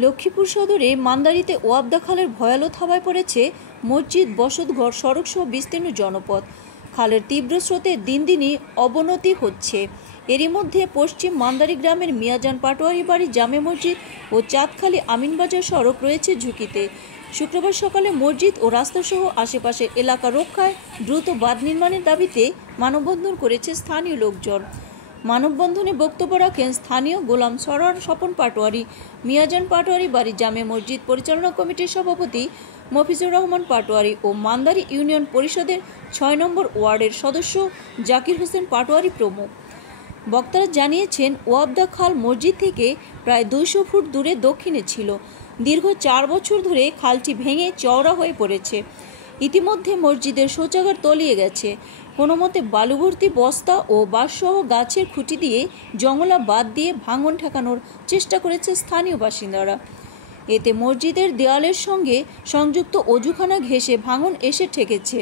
লক্ষ্মীপুর সদরে মান্দারিতে ওয়াবদা খালের ভয়ালো থাবায় পড়েছে মসজিদ, বসতঘর, সড়কসহ বিস্তীর্ণ জনপদ। খালের তীব্র স্রোতে দিন দিনই অবনতি হচ্ছে। এরই মধ্যে পশ্চিম মান্দারি গ্রামের মিয়াজান পাটোয়ারি বাড়ি জামে মসজিদ ও চাঁদখালি আমিনবাজার সড়ক রয়েছে ঝুঁকিতে। শুক্রবার সকালে মসজিদ ও রাস্তাসহ আশেপাশের এলাকা রক্ষায় দ্রুত বাঁধ নির্মাণের দাবিতে মানববন্ধন করেছে স্থানীয় লোকজন। মানববন্ধনে বক্তব্য রাখেন স্থানীয় গোলাম সরোয়ার স্বপন পাটোয়ারি, মিয়াজান পাটোয়ারি বাড়ি জামে মসজিদ পরিচালনা কমিটির সভাপতি মফিজুর রহমান পাটোয়ারি ও মান্দারি ইউনিয়ন পরিষদের ৬ নম্বর ওয়ার্ডের সদস্য জাকির হোসেন পাটোয়ারি প্রমুখ। বক্তারা জানিয়েছেন, ওয়াবদা খাল মসজিদ থেকে প্রায় ২০০ ফুট দূরে দক্ষিণে ছিল। দীর্ঘ ৪ বছর ধরে খালটি ভেঙে চওড়া হয়ে পড়েছে। ইতিমধ্যে মসজিদের শৌচাগার তলিয়ে গেছে। কোনো মতে বালুভর্তি বস্তা ও বাঁশসহ গাছের খুঁটি দিয়ে জঙ্গলা বাদ দিয়ে ভাঙন ঠেকানোর চেষ্টা করেছে স্থানীয় বাসিন্দারা। এতে মসজিদের দেয়ালের সঙ্গে সংযুক্ত অজুখানা ঘেঁষে ভাঙন এসে ঠেকেছে।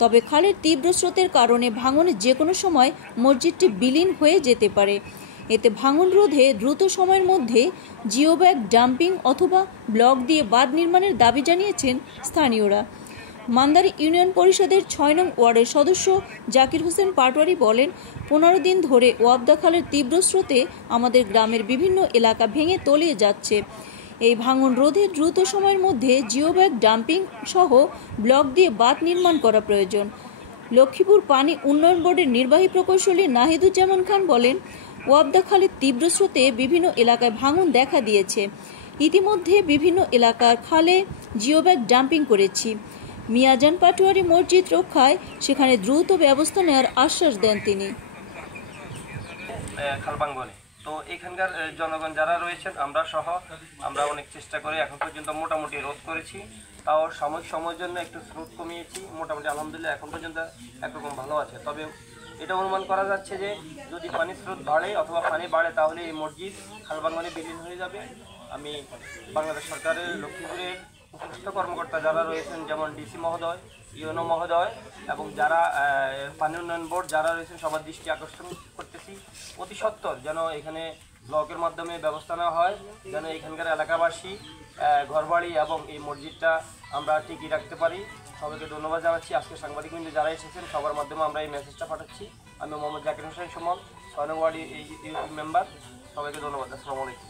তবে খালের তীব্র স্রোতের কারণে ভাঙনে যে কোনো সময় মসজিদটি বিলীন হয়ে যেতে পারে। এতে ভাঙন রোধে দ্রুত সময়ের মধ্যে জিওব্যাগ ডাম্পিং অথবা ব্লক দিয়ে বাঁধ নির্মাণের দাবি জানিয়েছেন স্থানীয়রা। মান্দারি ইউনিয়ন পরিষদের ৬ নং ওয়ার্ডের সদস্য জাকির হোসেন পাটোয়ারি বলেন, ১৫ দিন ধরে ওয়াবদা খালের তীব্র স্রোতে আমাদের গ্রামের বিভিন্ন এলাকা ভেঙে তলিয়ে যাচ্ছে। এই ভাঙন রোধে দ্রুত সময়ের মধ্যে জিওব্যাগ ডাম্পিং সহ ব্লক দিয়ে বাঁধ নির্মাণ করা প্রয়োজন। লক্ষ্মীপুর পানি উন্নয়ন বোর্ডের নির্বাহী প্রকৌশলী নাহিদুজ্জামান খান বলেন, ওয়াবদা খালের তীব্র স্রোতে বিভিন্ন এলাকায় ভাঙন দেখা দিয়েছে। ইতিমধ্যে বিভিন্ন এলাকার খালে জিওব্যাগ ডাম্পিং করেছি। মিয়াজান পাটোয়ারি মসজিদ রক্ষায় সেখানে দ্রুত ব্যবস্থা নেওয়ার আশ্বাস দেন তিনি। তো এখানকার জনগণ যারা রয়েছেন আমরা অনেক চেষ্টা করে এখন পর্যন্ত মোটামুটি রোধ করেছি। তাও সাময়িক সময়ের জন্য একটু স্রোত কমিয়েছি। মোটামুটি আলহামদুলিল্লাহ এখন পর্যন্ত একরকম ভালো আছে। তবে এটা অনুমান করা যাচ্ছে যে যদি পানির স্রোত বাড়ে অথবা পানি বাড়ে তাহলে এই মসজিদ খালবাঙ্গনে বিলীন হয়ে যাবে। আমি বাংলাদেশ সরকারের লক্ষ্মীপুরের উপস্থিত কর্মকর্তা যারা রয়েছেন, যেমন ডিসি মহোদয়, ইউএনও মহোদয় এবং যারা পানি উন্নয়ন বোর্ড যারা রয়েছেন, সবার দৃষ্টি আকর্ষণ করতেছি অতি সত্বর যেন এখানে ব্লকের মাধ্যমে ব্যবস্থা নেওয়া হয়, যেন এখানকার এলাকাবাসী ঘরবাড়ি এবং এই মসজিদটা আমরা টিকিয়ে রাখতে পারি। সবাইকে ধন্যবাদ জানাচ্ছি। আজকে সাংবাদিকবৃন্দ যারা এসেছেন সবার মাধ্যমে আমরা এই মেসেজটা পাঠাচ্ছি। আমি মোহাম্মদ জাকির হোসেন সুমন, ৬ নং ওয়ার্ড এই মেম্বার। সবাইকে ধন্যবাদ। আসসালামু আলাইকুম।